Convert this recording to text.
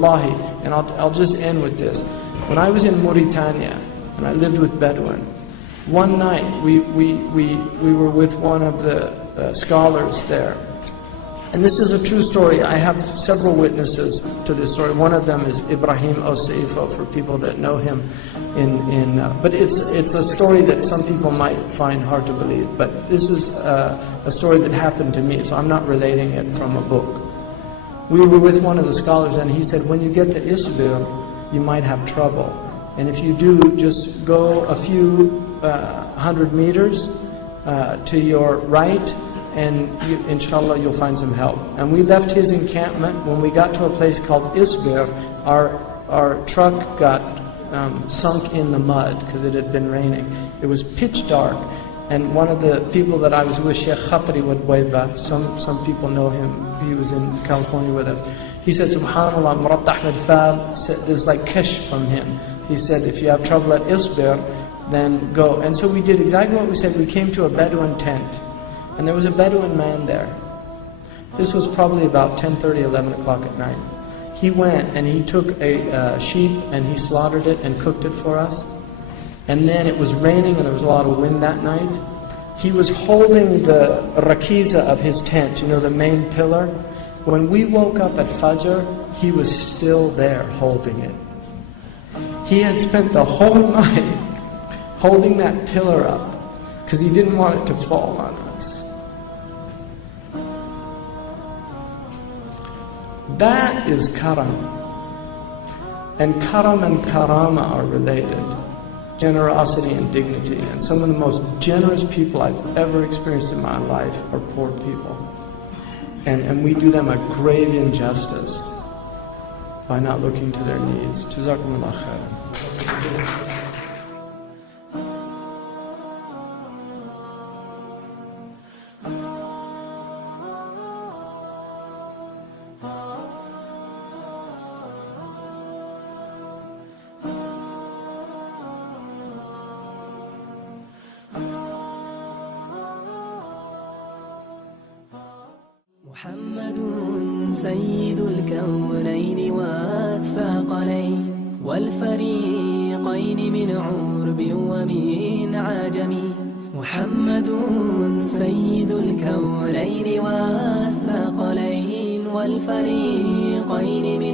wallahi, and I'll just end with this. When I was in Mauritania, and I lived with Bedouin, one night we were with one of the scholars there. And this is a true story. I have several witnesses to this story. One of them is Ibrahim Oseifo, for people that know him. But it's a story that some people might find hard to believe. But this is a story that happened to me, so I'm not relating it from a book. We were with one of the scholars, and he said, when you get to Isbir, you might have trouble. And if you do, just go a few 100 meters to your right, and inshallah you'll find some help. And we left his encampment. When we got to a place called Isbir, our truck got sunk in the mud because it had been raining. It was pitch dark, and one of the people that I was with, Sheikh Khatri Wadwayba, some people know him, he was in California with us. He said, Subhanallah, Murat Ahmed Fal, there's like kashf from him. He said, if you have trouble at Isbir, then go. And so we did exactly what we said. We came to a Bedouin tent, and there was a Bedouin man there. This was probably about 10:30, 11 o'clock at night. He went and he took a sheep and he slaughtered it and cooked it for us. And then it was raining and there was a lot of wind that night. He was holding the rakiza of his tent, you know, the main pillar. When we woke up at Fajr, he was still there holding it. He had spent the whole night holding that pillar up because he didn't want it to fall on us. That is karam. And karam and karama are related. Generosity and dignity. And some of the most generous people I've ever experienced in my life are poor people. And we do them a grave injustice by not looking to their needs. Jazakumullah khairan. محمد سيد الكونين والثقلين والفريقين من عرب ومن عجم. محمد سيد الكونين والثقلين والفريقين من